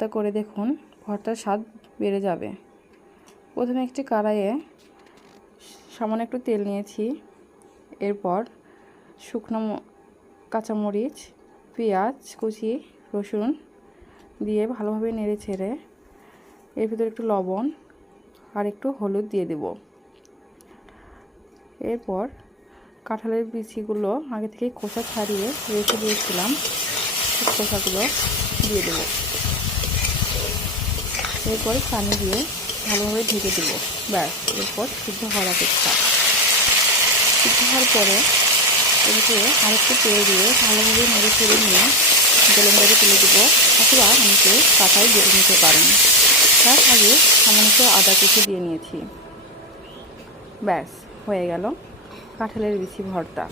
তা করে দেখুন ভর্তার স্বাদ বেড়ে যাবে। প্রথমে একটি কড়াইয়ে সামান্য একটু তেল নিয়েছি। এরপর শুকনো কাঁচামরিচ, পেঁয়াজ কুচি, রসুন দিয়ে ভালোভাবে নেড়ে ছেড়ে এর ভিতরে একটু লবণ আর একটু হলুদ দিয়ে দেব। এরপর কাঁঠালের বিচিগুলো আগে থেকে খোসা ছাড়িয়ে রেখে দিয়েছিলাম, খোসাগুলো দিয়ে দেব। এরপর পানি দিয়ে ভালোভাবে ঢেকে দেব। ব্যাস, এরপর সিদ্ধ হওয়ার অপেক্ষা। সিদ্ধ হওয়ার পরে এদিকে আরেকটু তেল দিয়ে ভালোভাবে নেড়ে ছেড়ে নিয়ে ব্লেন্ডারে তুলে দেবো, অথবা অনেকে পাতায় বেটে নিতে পারেন। তার আগে সামান্য একটু আদা কুচি দিয়ে নিয়েছি। ব্যাস, হয়ে গেল কাঁঠালের বিচি ভর্তা।